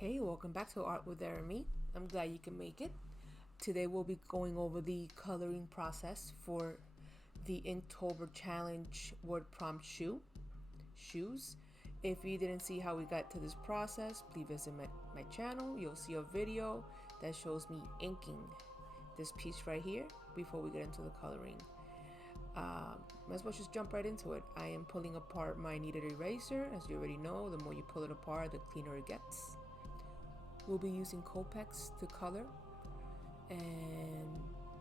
Hey, welcome back to Art with Jeremy. I'm glad you can make it. Today we'll be going over the coloring process for the Inktober challenge word prompt shoes. If you didn't see how we got to this process, please visit my channel. You'll see a video that shows me inking this piece right here before we get into the coloring. Might as well just jump right into it. I am pulling apart my kneaded eraser. As you already know, the more you pull it apart, the cleaner it gets. We'll be using Copex to color and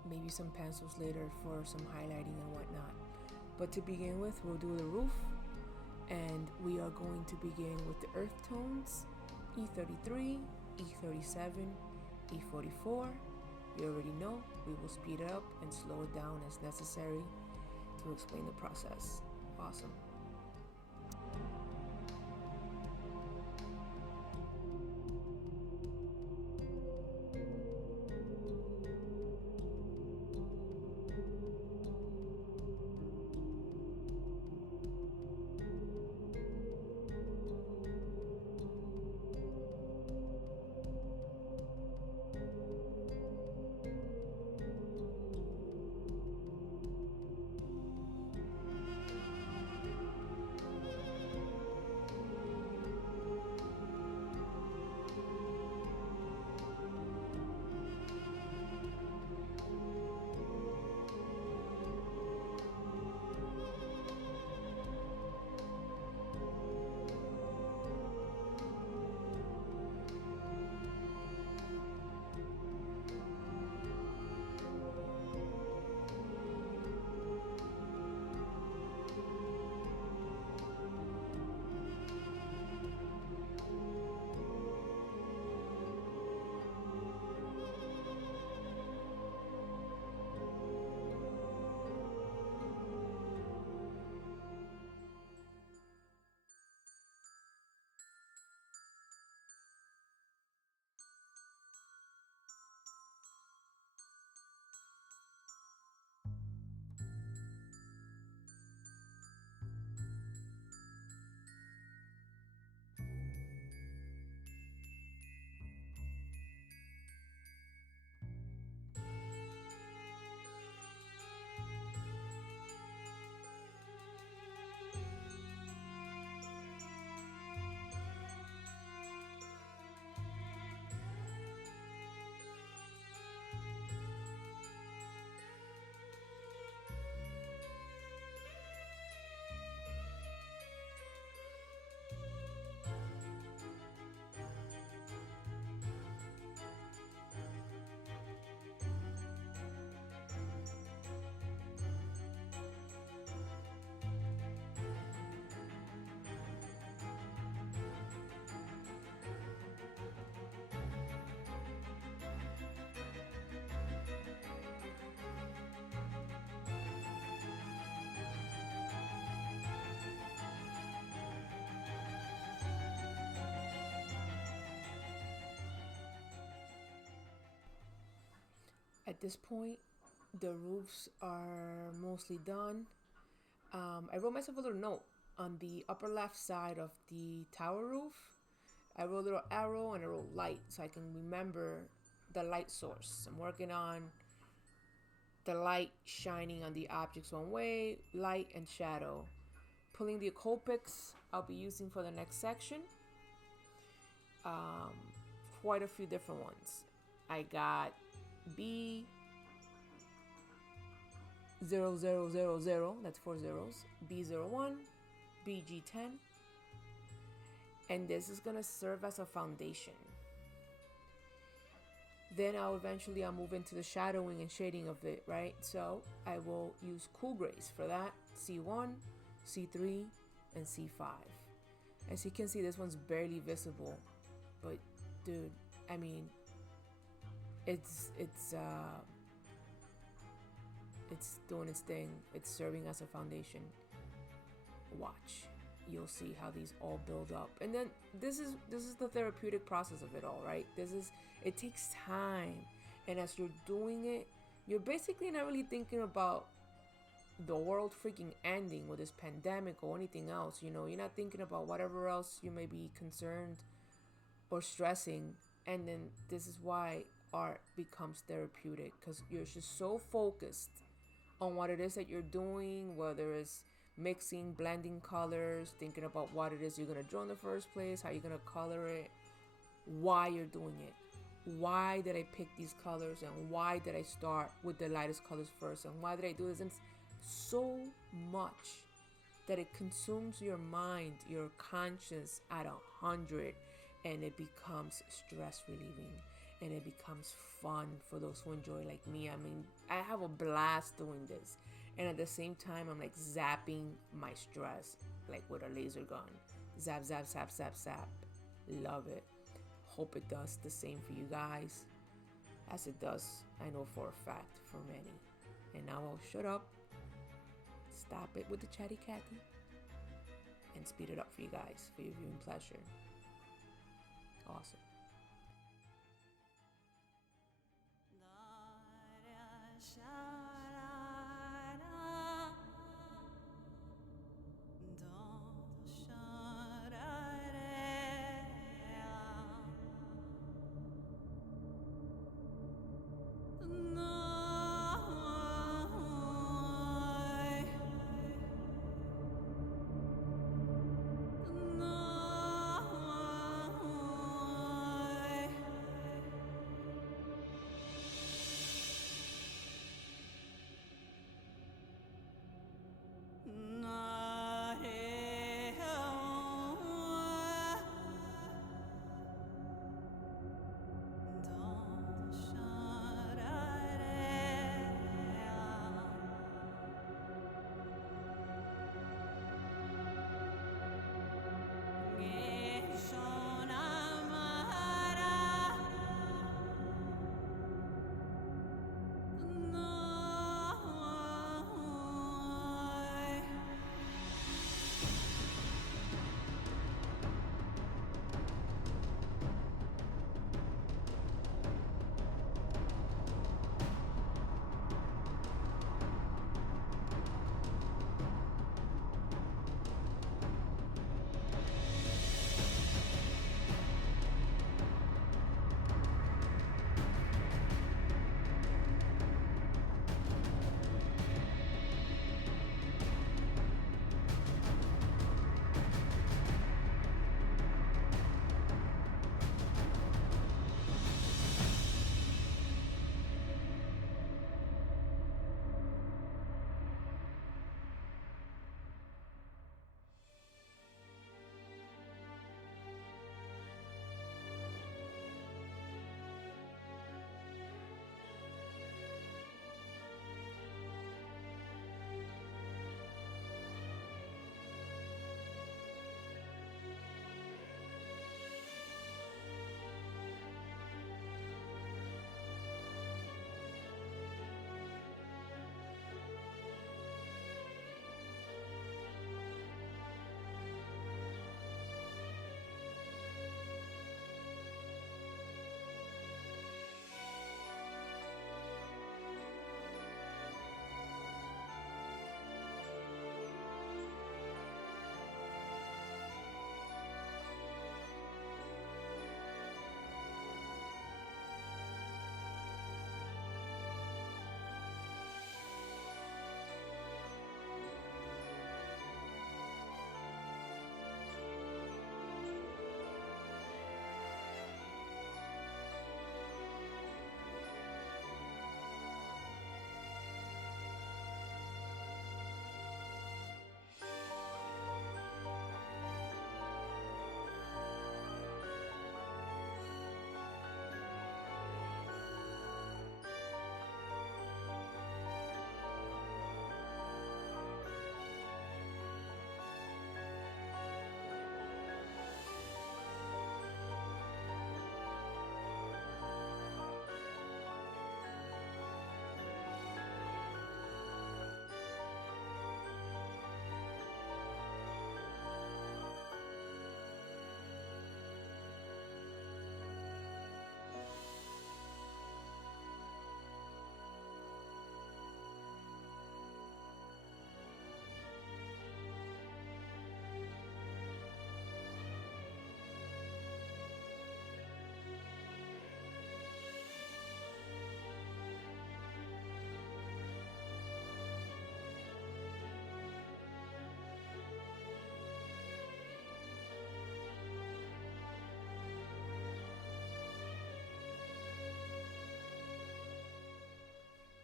maybe some pencils later for some highlighting and whatnot. But to begin with, we'll do the roof, and we are going to begin with the earth tones, E33, E37, E44. You already know, we will speed it up and slow it down as necessary to explain the process. Awesome. At this point, the roofs are mostly done. I wrote myself a little note on the upper left side of the tower roof. I wrote a little arrow and I wrote light so I can remember the light source. I'm working on the light shining on the objects one way, light and shadow. Pulling the Copics I'll be using for the next section. Um, Quite a few different ones. I got B 0000, that's 4 zeros, B01, BG10, and this is gonna serve as a foundation. Then I'll move into the shadowing and shading of it, right? So I will use cool grays for that, C1, C3, and C5. As you can see, this one's barely visible, but dude, I mean, it's doing its thing. It's serving as a foundation. Watch, you'll see how these all build up, and then this is the therapeutic process of it all, right? It takes time, and as you're doing it, you're basically not really thinking about the world freaking ending with this pandemic or anything else. You're not thinking about whatever else you may be concerned or stressing. And then this is why art becomes therapeutic, because you're just so focused on what it is that you're doing, whether it's mixing, blending colors, thinking about what it is you're going to draw in the first place, how you're going to color it, why you're doing it. Why did I pick these colors, and why did I start with the lightest colors first, and why did I do this? And so much that it consumes your mind, your conscience at 100, and it becomes stress relieving, and it becomes fun for those who enjoy, like me. I mean, I have a blast doing this, and at the same time I'm like zapping my stress like with a laser gun. Zap, zap, zap, zap, zap. Love it. Hope it does the same for you guys, as it does, I know for a fact, for many. And now I'll shut up, stop it with the chatty Cathy, and speed it up for you guys, for your viewing pleasure. Awesome.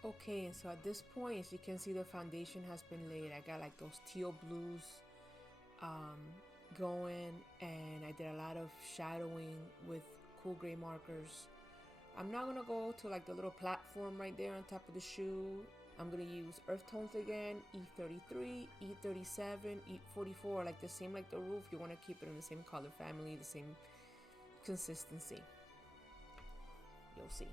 Okay, and so at this point, as you can see, the foundation has been laid. I got like those teal blues um, going, and I did a lot of shadowing with cool gray markers. I'm not gonna go to like the little platform right there on top of the shoe. I'm gonna use earth tones again, E33, E37, E44, like the same like the roof. You wanna keep it in the same color family, the same consistency. You'll see.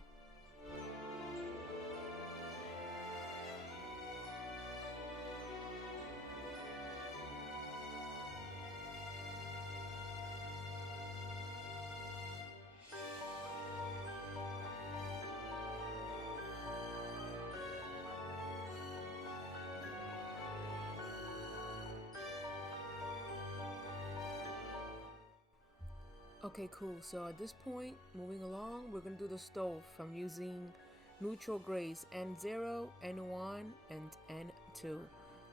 Okay, cool. So at this point, moving along, we're gonna do the stove. I'm using neutral grays N0, N1, and N2.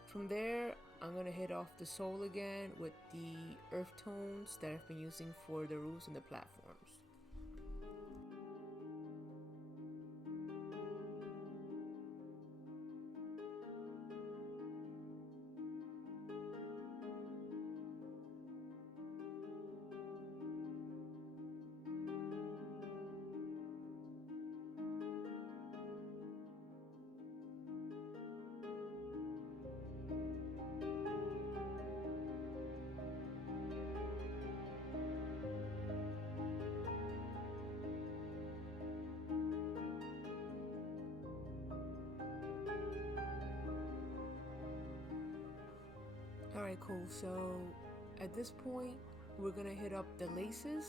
From there, I'm gonna hit off the sole again with the earth tones that I've been using for the roofs and the platforms. Alright, cool. So at this point, we're gonna hit up the laces,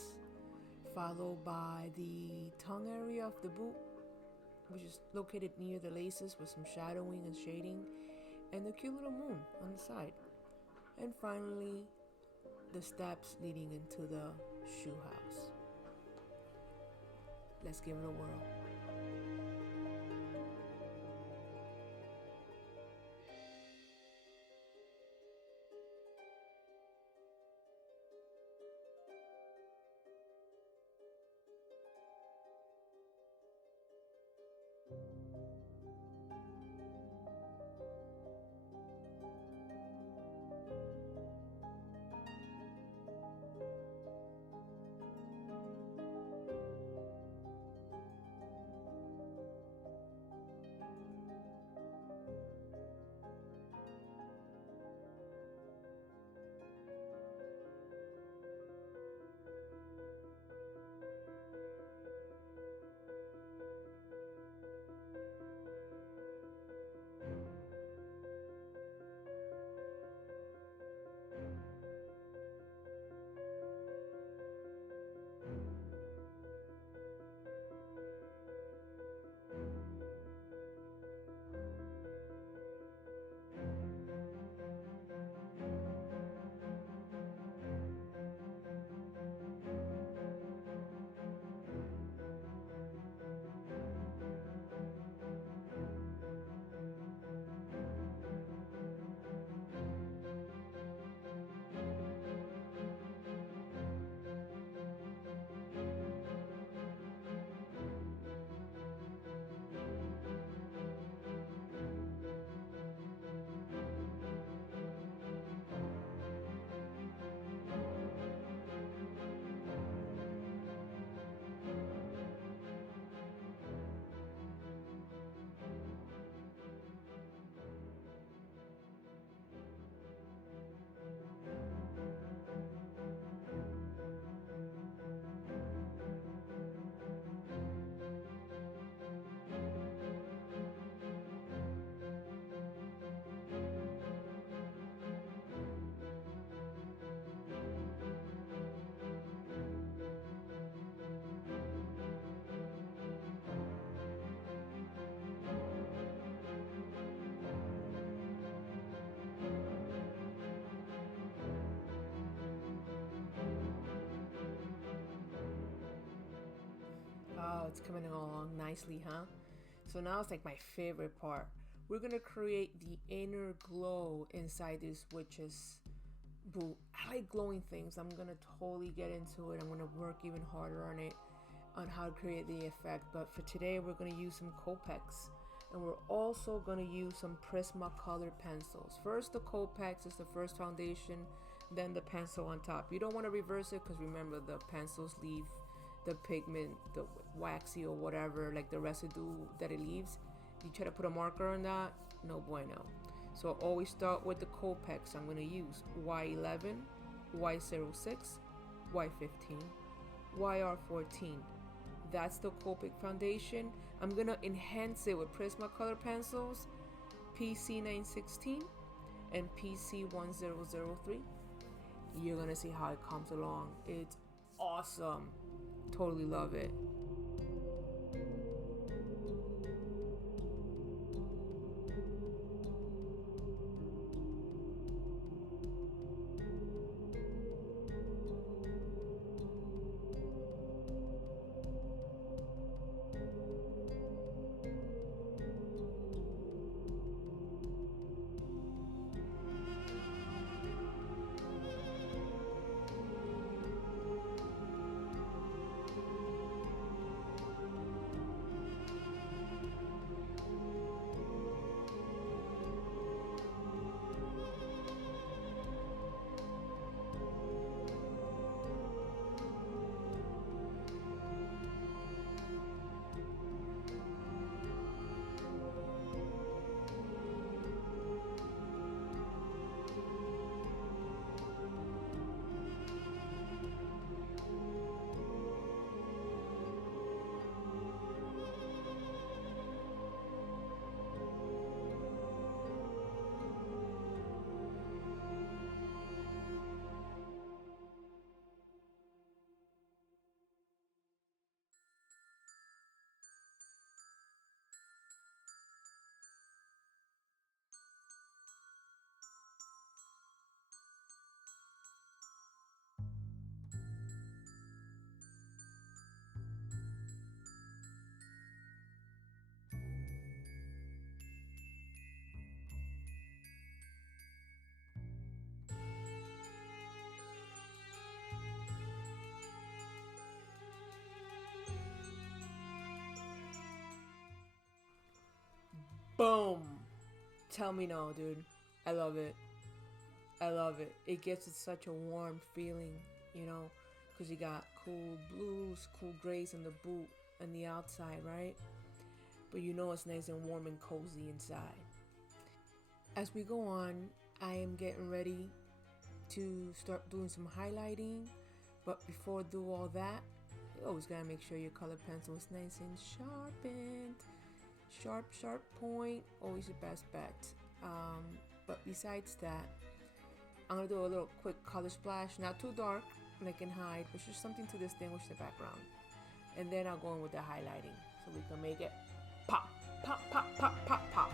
followed by the tongue area of the boot, which is located near the laces with some shadowing and shading, and the cute little moon on the side. And finally, the steps leading into the shoe house. Let's give it a whirl. Oh, it's coming along nicely, huh? So now it's like my favorite part. We're gonna create the inner glow inside these witches boot. I like glowing things. I'm gonna totally get into it. I'm gonna work even harder on it, on how to create the effect. But for today, we're gonna use some Copex. And we're also going to use some Prismacolor pencils. First the Copex is the first foundation, then the pencil on top. You don't want to reverse it because remember the pencils leave the pigment, the waxy or whatever, like the residue that it leaves. You try to put a marker on that, no bueno. So I always start with the Copex. I'm going to use Y11, Y06, Y15, YR14. That's the Copic foundation. I'm gonna enhance it with Prismacolor pencils, PC916 and PC1003. You're gonna see how it comes along. It's awesome. Totally love it. Boom! Tell me no, dude. I love it. I love it. It gives it such a warm feeling, you know, because you got cool blues, cool grays in the boot and the outside, right? But you know it's nice and warm and cozy inside. As we go on, I am getting ready to start doing some highlighting. But before I do all that, you always gotta make sure your color pencil is nice and sharpened. Sharp point, always your best bet. But besides that, I'm gonna do a little quick color splash, not too dark, and I can hide, but just something to distinguish the background. And then I'll go in with the highlighting, so we can make it pop, pop, pop, pop, pop, pop.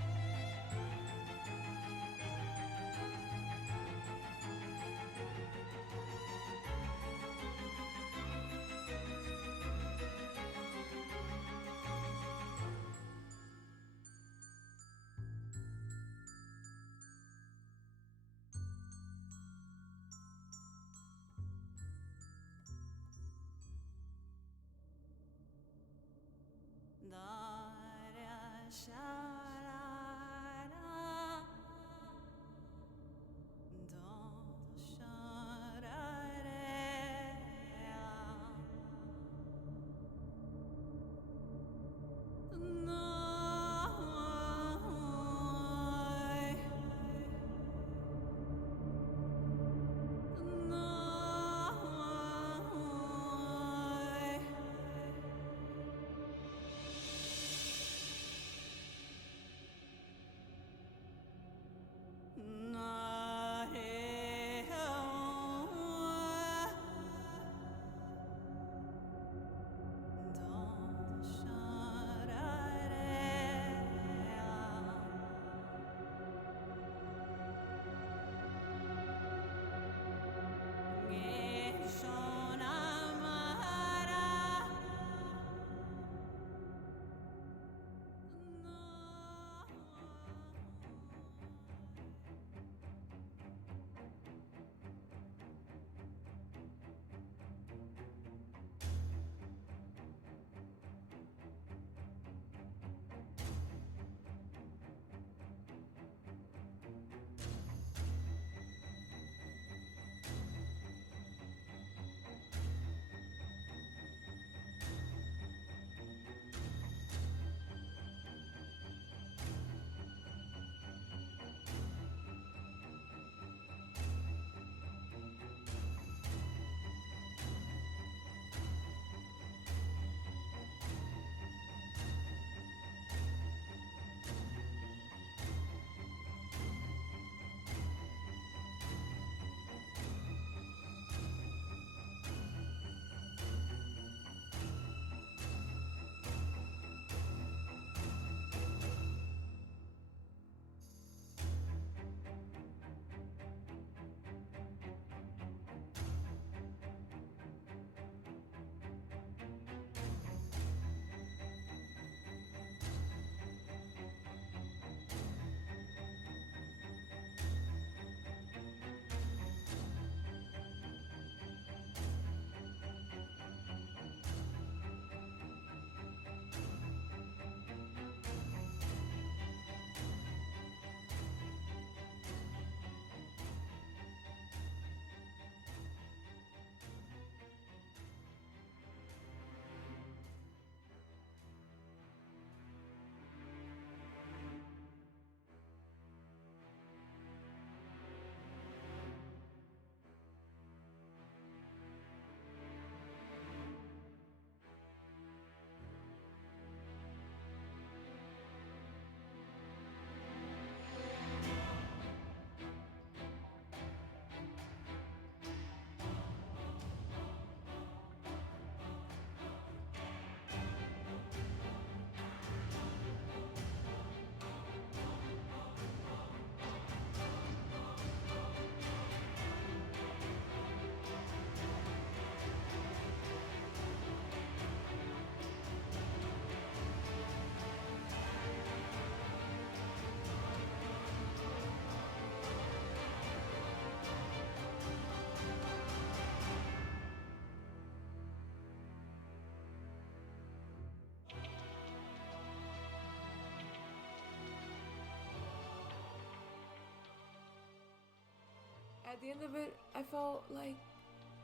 At the end of it, I felt like,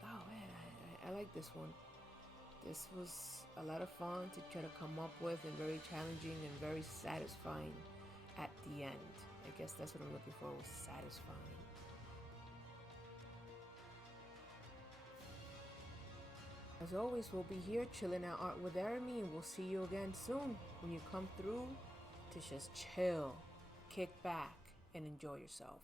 oh man, I like this one. This was a lot of fun to try to come up with, and very challenging and very satisfying at the end. I guess that's what I'm looking for, was satisfying. As always, we'll be here chilling out art with Jeremy, and we'll see you again soon when you come through to just chill, kick back, and enjoy yourself.